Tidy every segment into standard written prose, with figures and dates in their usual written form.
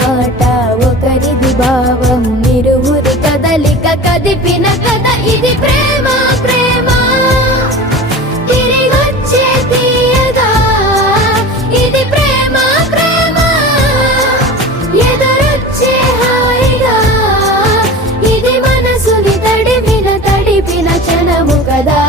మాట ఒకరిది భావం ఇరువురి కదలిక కదిపిన కథ ఇది ప్రేమ ప్రేమ తిరిగొచ్చే తీయగా ఇది ప్రేమ ప్రేమ ఎదురొచ్చే హాయిగా ఇది మనసుని తడిపిన క్షణము కదా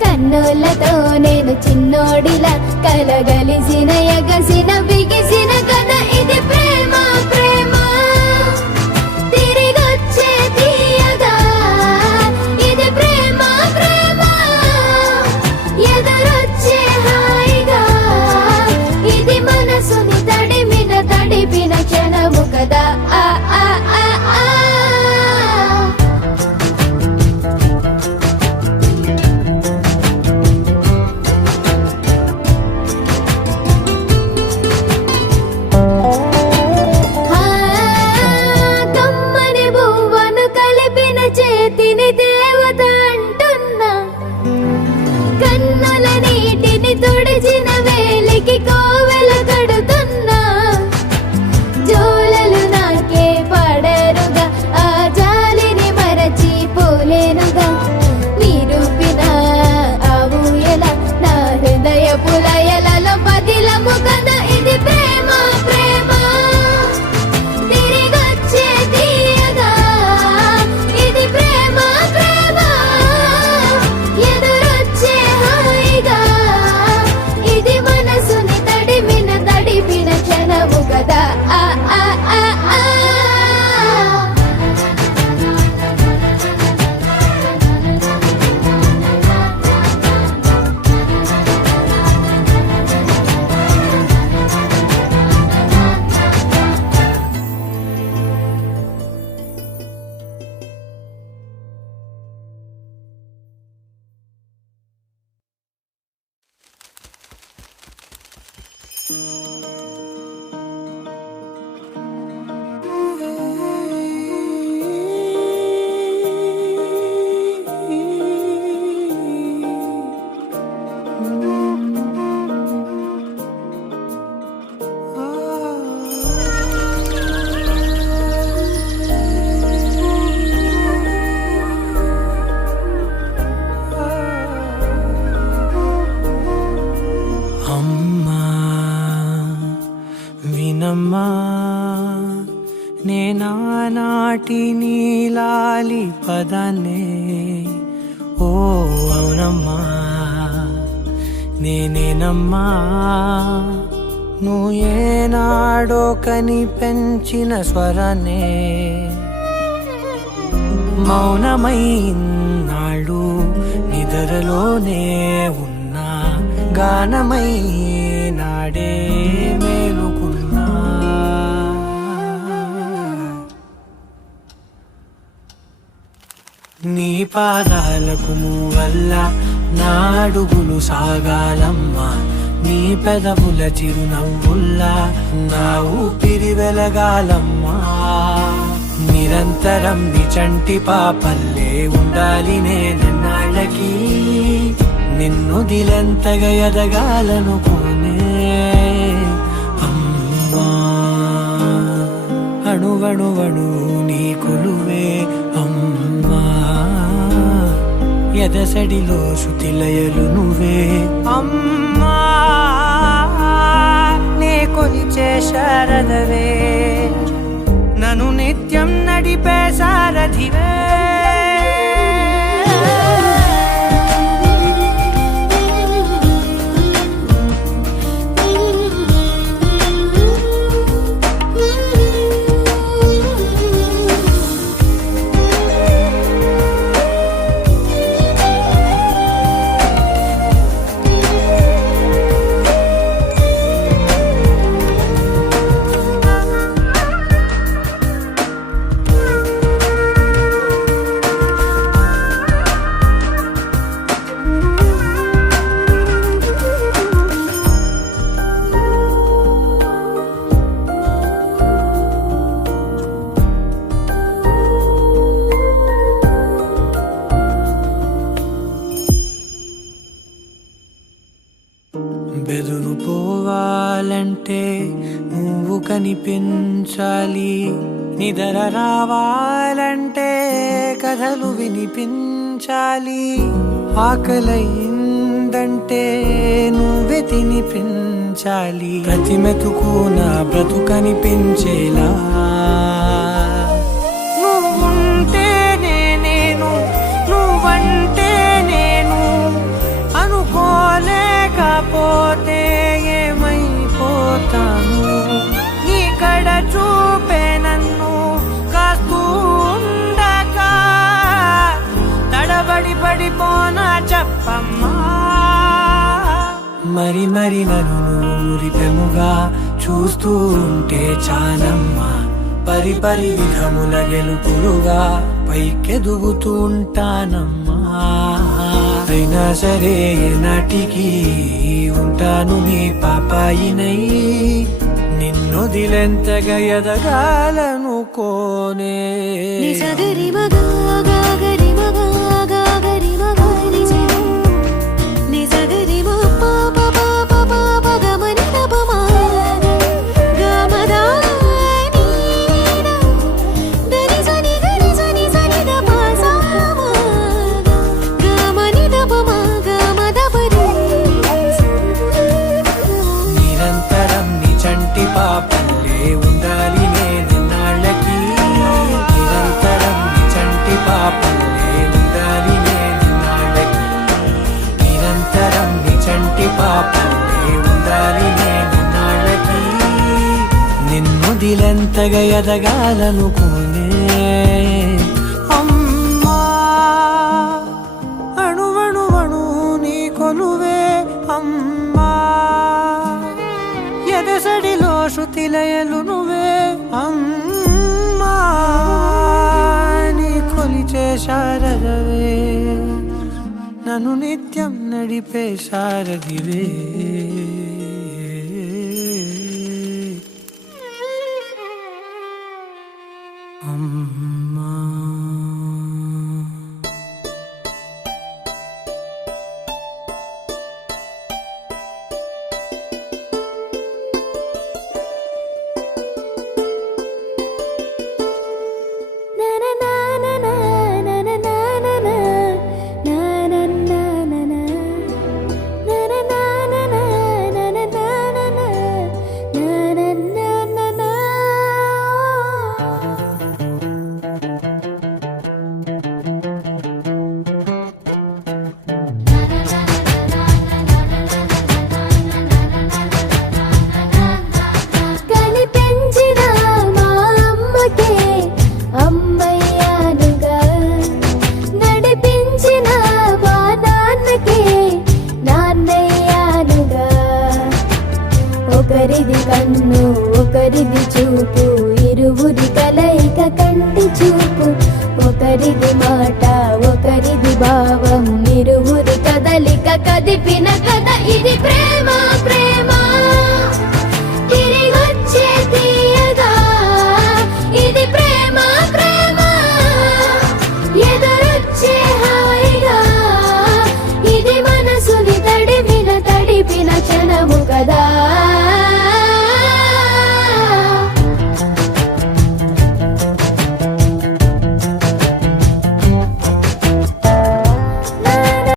కన్నులతో నేను చిన్నోడిలా కలగలిసిన ఎగసిన బిగిసిన కథ ఇది ప్రేమ ప్రేమ తిరిగొచ్చే తీయగా ఇది ప్రేమ ప్రేమ ఎదురొచ్చే హాయిగా ఇది మనసుని తడిపిన క్షణము కదా ఆ ఆ ఆ ఆ తుడిచిన వేలికి కోవెల కడుతున్నా జోలలు నాకే పడరుగా ఆ జాలిని మరచి పోలేనుగా నిరూపిన ఆ ఊయల నా హృదయ పులయలలో పదిలము కదా ఇది ప్రేమ ప్రేమ తిరిగొచ్చే తీయగా ఇది ప్రేమ ప్రేమ ఎదురొచ్చే హాయిగా ఇది మనసుని తడిపిన క్షణము కదా ఆ ఆ ఆ ఆ నేనానాటి నీలాలి పదనే ఓ అవునమ్మా నేనేనమ్మా నువ్వు ఏనాడో కని పెంచిన స్వరనే మౌనమైనాడు నిద్రలోనే ఉన్నా గానమై నాడే మేలుకున్నా నీ పాదాలకు వల్ల నా అడుగులు సాగాలమ్మా నీ పెదవుల చిరునవ్వుల్లా నా ఊపిరి వెలగాలమ్మా నిరంతరం నీ చంటి పాపల్లే ఉండాలి నేనన్నాళ్ళకి నిన్ను దిలెంతగా ఎదగాలనుకోనే అమ్మా అణువణువణు నీ కొలువే అమ్మా ఎదసడిలో శృతిలయలు నువ్వే అమ్మా నే కొలిచే శారదవే నన్ను నిత్యం నడిపే సారథివే బెదురుపోవాలంటే నువ్వు కనిపించాలి, నిద్ర రావాలంటే కథలు వినిపించాలి, ఆకలైందంటే నువ్వే తినిపించాలి, ప్రతి మెతుకు నా బ్రతుకనిపించేలా నువ్వుంటేనే నేను, నువ్వంటే నేను అనుకోలేకపోతే ఏమైపోతాను, నీ కడ చూపే నన్ను కాస్తూ ఉండక తడబడి పడిపోనా చెప్పమ్మా. మరి మరి నన్ను ఊరిపెముగా చూస్తూ ఉంటే చాలమ్మా, పరి పరి విధముల గెలుపులుగా పైకెదుగుతూ ఉంటానమ్మా. అయినా సరే నాటికి ఉంటాను నీ పాపాయినై, నిన్నొదిలెంతగా ఎదగాలనుకోనే. నిజగరి మగా గాగరి మగా గాగరి మగా నిజరి నిజగరి మా పాప పాప పాప గమని దపమా గమదా నీనా దరి జని గరి జని జని దపా సామా గమని దపమా గమదపరి. నిరంతరం నీ చంటి పాపల్లే ఉండాలి నేనెన్నాళ్ళకి, నిరంతరం నీ చంటి పాపల్లే ఉండాలి నేనెన్నాళ్ళకి, నిరంతరం నీ చంటి పాపల్లే ఉండాలి నేనెన్నాళ్ళకి, నిన్నొదిలెంతగా ఎదగాలనుకోనే. అమ్మా అణువణువణు నీ కొలువే అమ్మా, ఎదసడిలో శృతిలయలు నువ్వే అమ్మా, నీ కొలిచే శారదవే, నన్ను నిత్యం నడిపే సారథివే. అమ్మా కనిపించిన మా అమ్మకే అమ్మయ్యానుగా, నడిపించిన మా నాన్నకే నాన్నయ్యానుగా. ఒకరిది కన్ను ఒకరిది చూపు, ఇరువురి కలయిక కంటి చూపు, ఒకరిది మాట ఒకరిది భావం, ఇరువురి కదలిక కదిపిన కథ ఇది.